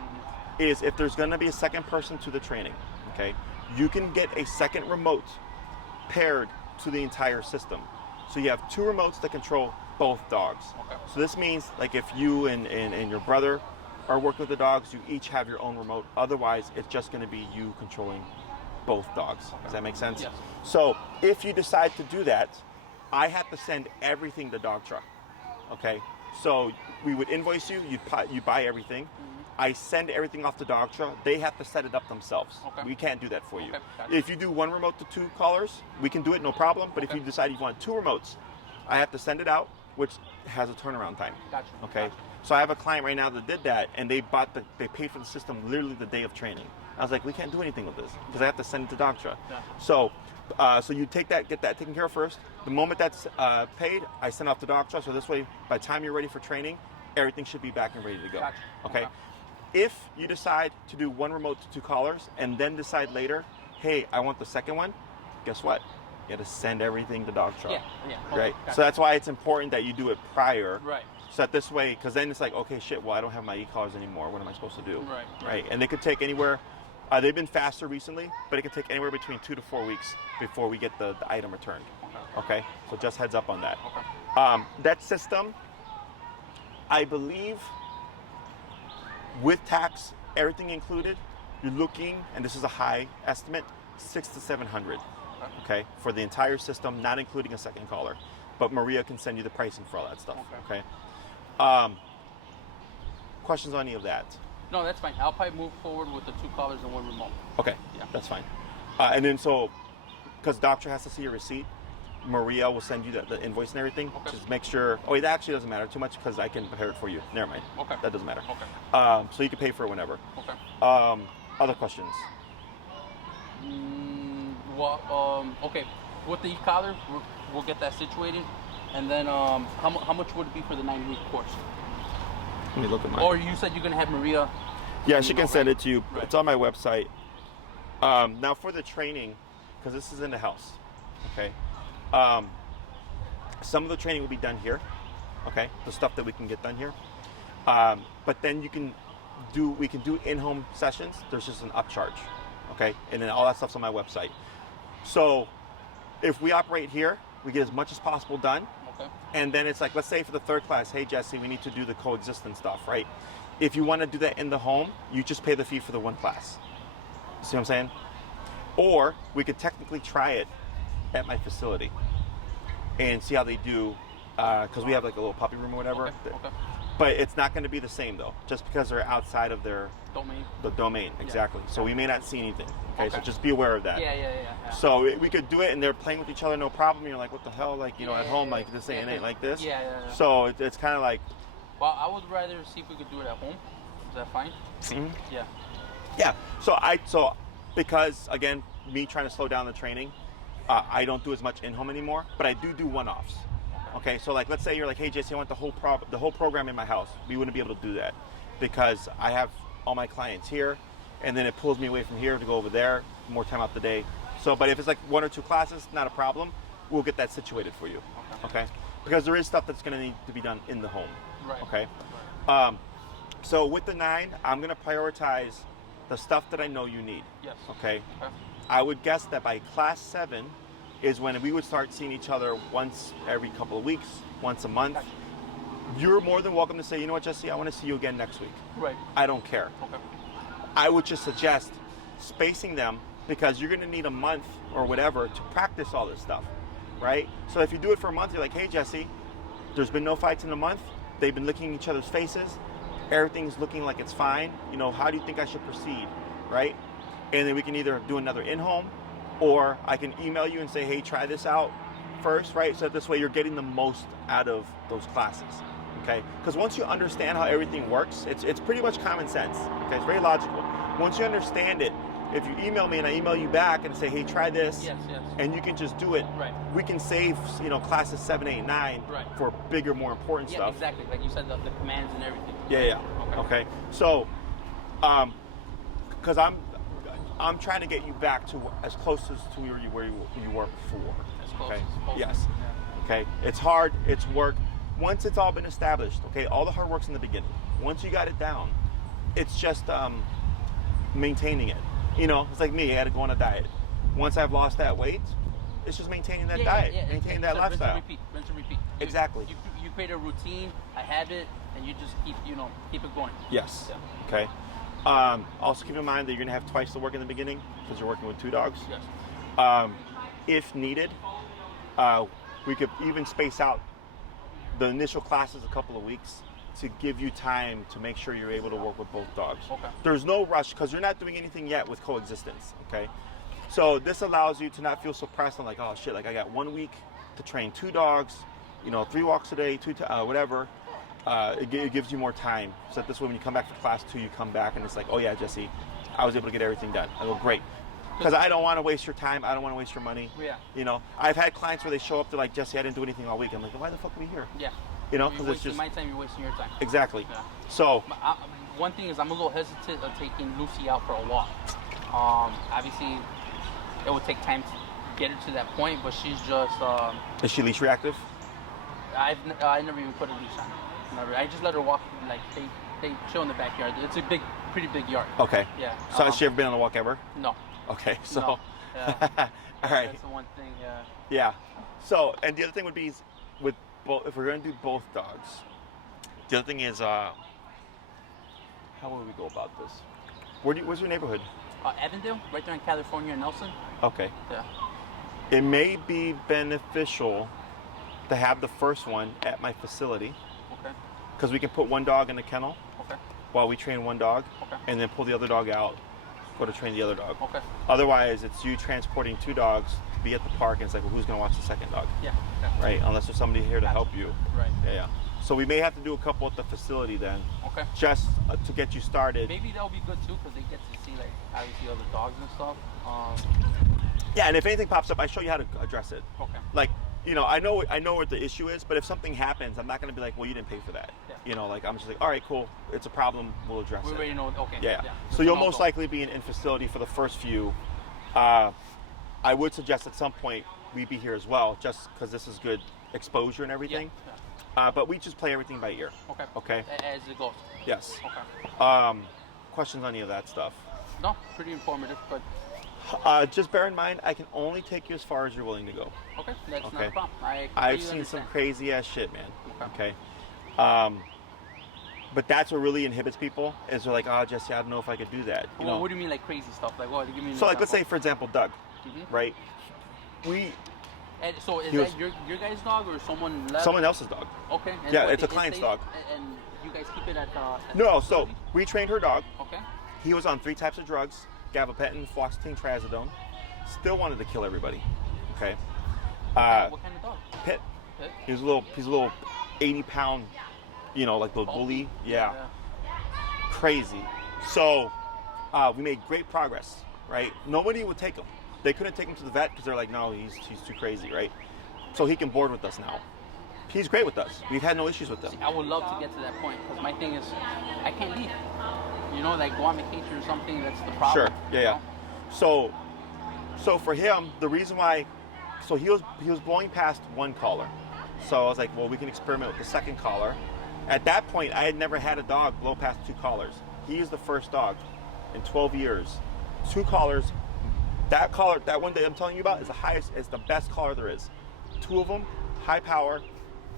is if there's going to be a second person to the training, okay, you can get a second remote paired to the entire system. So you have 2 remotes that control both dogs. Okay. So this means, like, if you and your brother are working with the dogs, you each have your own remote. Otherwise, it's just going to be you controlling both dogs. Does that make sense? Yes. So if you decide to do that, I have to send everything to Dog Truck. Okay? So we would invoice you, you buy everything. I send everything off to Dog Truck. They have to set it up themselves. Okay. We can't do that for you. Okay, gotcha. If you do 1 remote to 2 collars, we can do it, no problem. But if you decide you want 2 remotes, I have to send it out, which has a turnaround time. Gotcha. Okay. Gotcha. So I have a client right now that did that, and they paid for the system literally the day of training. I was like, we can't do anything with this because I have to send it to Dog Truck. Gotcha. So you take that, get that taken care of first. The moment that's paid, I send off to Dog Truck. So this way, by the time you're ready for training, everything should be back and ready to go. Gotcha. Okay. If you decide to do 1 remote to 2 collars and then decide later, hey, I want the second one, guess what? You got to send everything to Dog Truck. Yeah. Okay, Right. gotcha. So that's why it's important that you do it prior. Right. So that this way, because then it's like, okay, shit, well, I don't have my e-collars anymore. What am I supposed to do? Right. And they could take anywhere, they've been faster recently, but it could take anywhere between 2 to 4 weeks before we get the item returned. Okay? So just heads up on that. Okay. That system, I believe, with tax, everything included, you're looking, and this is a high estimate, 600 to 700. Okay, for the entire system, not including a second caller. But Maria can send you the pricing for all that stuff. Okay. Questions on any of that? No, that's fine. I'll probably move forward with the 2 callers and 1 remote. Okay, Yeah. that's fine. And then so, because doctor has to see your receipt, Maria will send you the invoice and everything. Okay. Just make sure. Oh, it actually doesn't matter too much because I can prepare it for you. Never mind. Okay. That doesn't matter. Okay. So you can pay for it whenever. Okay. Other questions? Okay. With the e-collar, we'll get that situated. And then how much would it be for the 9-week course? Let me look at mine. Or you said you're going to have Maria... Yeah, she can send it to you. Right. It's on my website. Now for the training, because this is in the house, okay? Some of the training will be done here, okay? The stuff that we can get done here. But then we can do in-home sessions. There's just an upcharge, okay? And then all that stuff's on my website. So if we operate here, we get as much as possible done. Okay. And then it's like, let's say for the 3rd class, hey Jesse, we need to do the coexistence stuff, right? If you want to do that in the home, you just pay the fee for the 1 class. See what I'm saying? Or we could technically try it at my facility and see how they do, because we have like a little puppy room or whatever. Okay. But it's not going to be the same though, just because they're outside of their domain. Exactly. Yeah. So we may not see anything. Okay. So just be aware of that. Yeah. So we could do it, and they're playing with each other, no problem. You're like, what the hell? Like, at home, like this ain't like this. Yeah. So it's kind of like. Well, I would rather see if we could do it at home. Is that fine? Mm-hmm. Yeah. Yeah. So because again, me trying to slow down the training, I don't do as much in home anymore, but I do one-offs. Okay. So like, let's say you're like, hey Jesse, I want the whole program in my house. We wouldn't be able to do that because I have all my clients here, and then it pulls me away from here to go over there, more time out the day. So, but if it's like 1 or 2 classes, not a problem. We'll get that situated for you. Okay. Because there is stuff that's going to need to be done in the home. Right. Okay. Right. So with the 9, I'm going to prioritize the stuff that I know you need. Yes. Okay. I would guess that by class 7 is when we would start seeing each other once every couple of weeks, once a month. Gotcha. You're more than welcome to say, you know what, Jesse, I want to see you again next week. Right. I don't care. Okay. I would just suggest spacing them because you're going to need a month or whatever to practice all this stuff, right? So if you do it for a month, you're like, hey, Jesse, there's been no fights in a month. They've been looking at each other's faces. Everything's looking like it's fine. How do you think I should proceed, right? And then we can either do another in-home, or I can email you and say, hey, try this out first, right? So this way you're getting the most out of those classes, okay? Because once you understand how everything works, it's pretty much common sense, okay? It's very logical. Once you understand it, if you email me and I email you back and say, hey, try this, yes. and you can just do it, right. We can save, classes 7, 8, 9 right. for bigger, more important stuff. Yeah, exactly. Like you said, the commands and everything. Yeah. Okay. So, because I'm trying to get you back to as close as to where you were before. As close okay. as possible. Yes. Yeah. Okay. It's hard. It's work. Once it's all been established, okay, all the hard work's in the beginning. Once you got it down, it's just maintaining it. It's like me. I had to go on a diet. Once I've lost that weight, it's just maintaining that diet, maintaining that lifestyle. Rinse and repeat. Exactly. You create a routine, a habit, and you just keep it going. Yes. Yeah. Okay. Also keep in mind that you're gonna have twice the work in the beginning because you're working with 2 dogs. Yes. If needed, we could even space out the initial classes a couple of weeks to give you time to make sure you're able to work with both dogs. Okay. There's no rush because you're not doing anything yet with coexistence. Okay. So this allows you to not feel so pressed on like, oh shit, like I got 1 week to train 2 dogs, 3 walks a day, whatever. It gives you more time. So that this way when you come back for class 2, you come back and it's like, oh yeah, Jesse, I was able to get everything done. I go, great. Because I don't want to waste your time. I don't want to waste your money. Yeah. I've had clients where they show up, they're like, Jesse, I didn't do anything all week. I'm like, well, why the fuck are we here? Yeah. Because it's wasting just my time, you're wasting your time. Exactly. Yeah. So one thing is I'm a little hesitant of taking Lucy out for a walk. Obviously, it would take time to get her to that point, but she's just. Is she leash reactive? I never even put a leash on her. Never. I just let her walk. Like they chill in the backyard. It's a pretty big yard. Okay. Yeah. So has she ever been on a walk ever? No. Okay. So. No. Yeah. All right. That's the one thing. Yeah. Yeah. So, and the other thing would be is with both, if we're going to do both dogs, the other thing is, how would we go about this? Where's your neighborhood? Avondale, right there in California, Nelson. Okay. Yeah. It may be beneficial to have the first one at my facility. Okay. Because we can put one dog in the kennel. Okay. While we train one dog. Okay. And then pull the other dog out, go to train the other dog. Okay. Otherwise, it's you transporting two dogs to be at the park, and it's like, well, who's going to watch the second dog? Yeah. Right? Unless there's somebody here to help you. Right. Yeah. So we may have to do a couple at the facility then. Okay. Just to get you started. Maybe that'll be good too, because they get to see like obviously other dogs and stuff. Yeah, and if anything pops up, I show you how to address it. Okay. Like, you know, I know what the issue is, but if something happens, I'm not going to be like, well, you didn't pay for that. Yeah. You know, like I'm just like, all right, cool, it's a problem, we'll address We it. already know. Okay. Yeah. Yeah. So you'll most likely be in facility for the first few. I would suggest at some point we be here as well, just because this is good exposure and everything. Yeah. But we just play everything by ear. Okay. Okay. As it goes. Yes. Okay. Questions on any of that stuff? No, pretty informative, but Just bear in mind, I can only take you as far as you're willing to go. okay, that's not Okay. a problem. I've seen some understand. crazy ass shit, man. Okay. Okay. But that's what really inhibits people is they're like, oh, Jesse, I don't know if I could do that. You Well, know? what do you mean like crazy stuff? Like what? Give me an So like, let's say example. for example, Doug, Mhm. right? And so is he was- that your guys' dog or someone left? Someone else's dog. Okay. And Yeah, what, it's a they client's stay- dog. And you guys keep it at the No, so facility? we trained her dog. Okay. He was on 3 types of drugs: gabapentin, fluoxetine, trazodone. Still wanted to kill everybody. Okay. What kind of dog? Pit. Pit? He's a little 80-pound, you know, like the bully. Yeah. Crazy. So we made great progress, right? Nobody would take him. They couldn't take him to the vet because they're like, no, he's too crazy, right? So he can board with us now. He's great with us. We've had no issues with him. See, I would love to get to that point because my thing is, I can't leave. You know, like go on vacation or something. That's the problem. Sure. Yeah, you yeah. know? So for him, the reason why, so he was blowing past one collar. So I was like, well, we can experiment with the second collar. At that point, I had never had a dog blow past 2 collars. He is the first dog in 12 years. 2 collars. That collar, that one that I'm telling you about, is the highest, is the best collar there is. 2 of them, high power,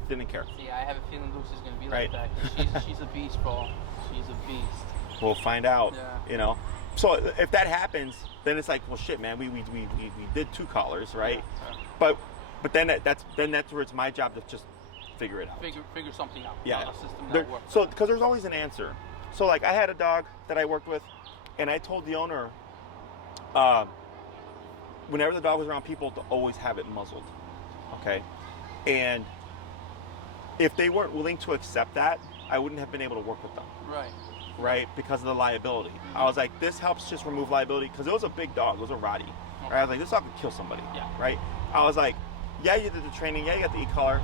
didn't care. See, I have a feeling Lucy's gonna be Right. like that. She's a beast, bro. She's a beast. We'll find out. Yeah. You know. So if that happens, then it's like, well, shit, man, we did 2 collars, right? Yeah. But then that's where it's my job to just figure it out. Figure something out. Yeah. A system There- that works. so because there's always an answer. So like I had a dog that I worked with, and I told the owner, whenever the dog was around people, to always have it muzzled. Okay, and if they weren't willing to accept that, I wouldn't have been able to work with them. Right, because of the liability. I was like, this helps just remove liability, because it was a big dog, it was a Rottie. Right? I was like, this dog could kill somebody. Yeah. Right? I was like, yeah, you did the training, yeah, you got the e-collar,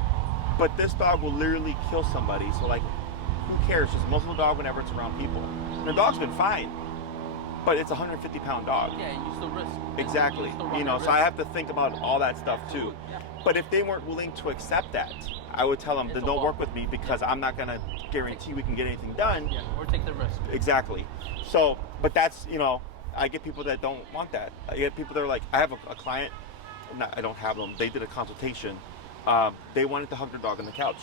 but this dog will literally kill somebody. So like, who cares? Just muzzle the dog whenever it's around people. And the dog's been fine, but it's a 150-pound dog. Yeah, and you still risk. Exactly. You still run You know, that so I risk. have to think about all that stuff too. Yeah. But if they weren't willing to accept that, I would tell them, It's then a don't wall. work with me, because I'm not gonna guarantee we can get anything done. Yeah, or take the risk. Exactly. So, but that's, you know, I get people that don't want that. I get people that are like, I have a client, I don't have them, they did a consultation. They wanted to hug their dog on the couch,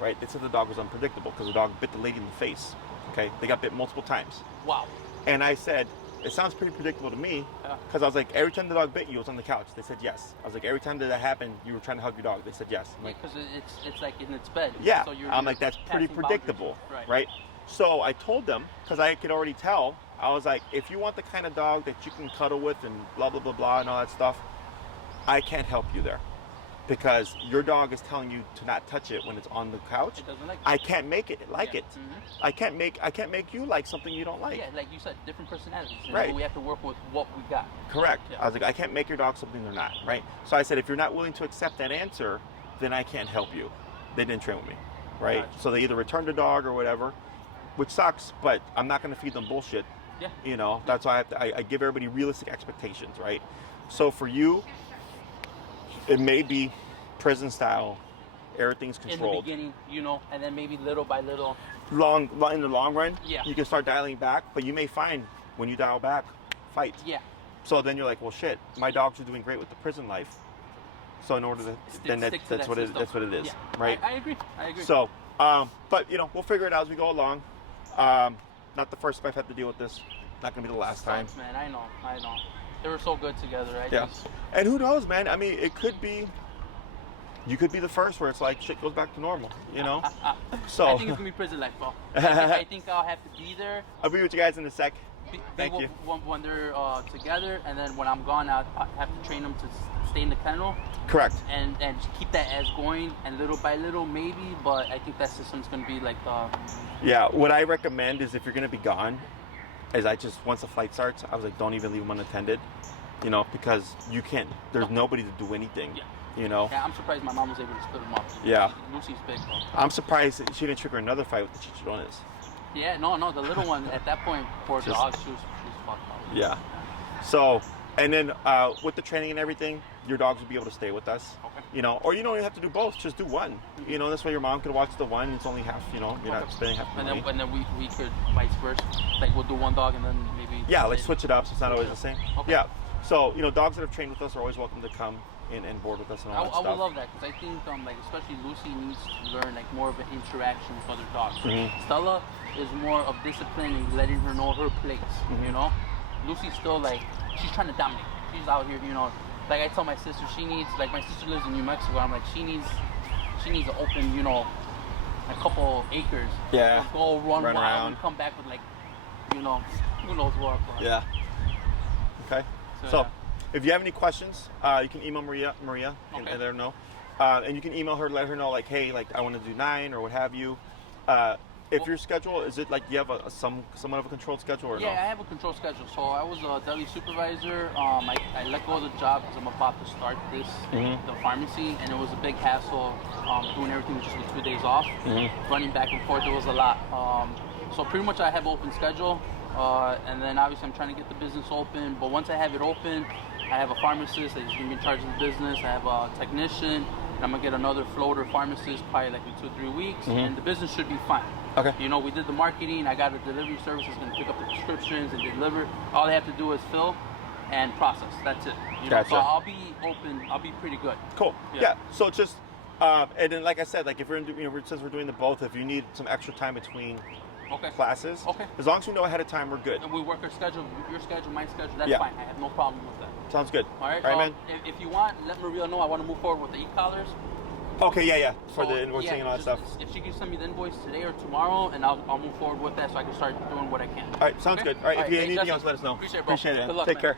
right? They said the dog was unpredictable because the dog bit the lady in the face. Okay, they got bit multiple times. Wow. And I said, it sounds pretty predictable to me, Yeah. because I was like, every time the dog bit you, it was on the couch. They said yes. I was like, every time that happened, you were trying to hug your dog. They said yes. I'm like, Because it's like in its bed. yeah. So I'm like, that's pretty passing boundaries. predictable, Right. right? So I told them, because I could already tell, I was like, if you want the kind of dog that you can cuddle with and blah, blah, blah, blah, and all that stuff, I can't help you there. Because your dog is telling you to not touch it when it's on the couch. It doesn't like I can't make it like Yeah. it. Mhm. I can't make you like something you don't like. Yeah, like you said, different personalities. You Right. know, we have to work with what we got. Correct. Yeah. I was like, I can't make your dog something they're not, right? So I said, if you're not willing to accept that answer, then I can't help you. They didn't train with me, right? Gotcha. So they either returned the dog or whatever, which sucks, but I'm not going to feed them bullshit. Yeah. You know, that's why I give everybody realistic expectations, right? So for you, it may be prison style everything's controlled. In the beginning, you know, and then maybe little by little. In the long run, Yeah. you can start dialing back, but you may find when you dial back, fight. Yeah. So then you're like, well, shit, my dogs are doing great with the prison life. So in order to, that's what it is, yeah. right? I agree. So, but you know, we'll figure it out as we go along. Not the first time I've had to deal with this. Not gonna be the last time. Man, I know. They were so good together. And who knows, man? I mean, it could be. You could be the first where it's like shit goes back to normal, you know. So I think it's gonna be prison life, bro. I think I'll have to be there. I'll be with you guys in a sec. Thank you. When they're together, and then when I'm gone, I'll have to train them to stay in the kennel. Correct. And just keep that as going, and little by little, maybe. But I think that system's gonna be like the. Yeah. What I recommend is if you're gonna be gone, once the flight starts, I was like, don't even leave them unattended, you know, because you can't. There's nobody to do anything. Yeah. You know. Yeah, I'm surprised my mom was able to split them up. Yeah. Lucy's big, though. I'm surprised that she didn't trigger another fight with the chicharrones. Yeah, no, the little one at that point, poor dog, she was fucked up. Yeah. So, and then with the training and everything, your dogs will be able to stay with us. Okay. You know, or you don't even have to do both. Just do one. You know, this way your mom can watch the one. It's only half. You know, you're not spending half the money. And then we could vice versa. Like we'll do one dog and then maybe. Yeah, like switch it up so it's not always the same. Okay. Yeah. So you know, dogs that have trained with us are always welcome to come and board with us and all that I stuff. would love that because I think like especially Lucy needs to learn like more of an interaction with other dogs. Stella is more of discipline and letting her know her place. You know, Lucy's still like she's trying to dominate. She's out here, you know. Like I tell my sister, she needs like my sister lives in New Mexico. I'm like she needs to open, you know, a couple acres. Yeah. Go run wild around and come back with like, you know, who knows what. Yeah. Okay. So yeah. if you have any questions, you can email Maria and let her know. And you can email her, let her know like, hey, like I want to do 9 or what have you. If your schedule, is it like you have somewhat of a controlled schedule or no? Yeah, I have a controlled schedule. So I was a deli supervisor. I let go of the job because I'm about to start the pharmacy, and it was a big hassle doing everything just with 2 days off, running back and forth. It was a lot. So pretty much I have open schedule, and then obviously I'm trying to get the business open. But once I have it open, I have a pharmacist that's going to be in charge of the business. I have a technician, and I'm going to get another floater pharmacist probably like in 2 or 3 weeks, and the business should be fine. Okay. You know, we did the marketing. I got a delivery service that's going to pick up the prescriptions and deliver. All they have to do is fill and process. That's it. You know, Gotcha. so I'll be open. I'll be pretty good. Cool. Yeah. So just, and then like I said, like if we're since we're doing the both, if you need some extra time between classes, as long as we know ahead of time, we're good. And we work our schedule, your schedule, my schedule. That's fine. I have no problem with that. Sounds good. All right, man. If you want, let Maria know I want to move forward with the e-collars. Okay, yeah. For the invoicing and all that stuff. If she can send me the invoice today or tomorrow, and I'll move forward with that so I can start doing what I can. All right, sounds good. All right, if you need anything else, let us know. Appreciate it, bro. Appreciate it. Good luck, Take man. care.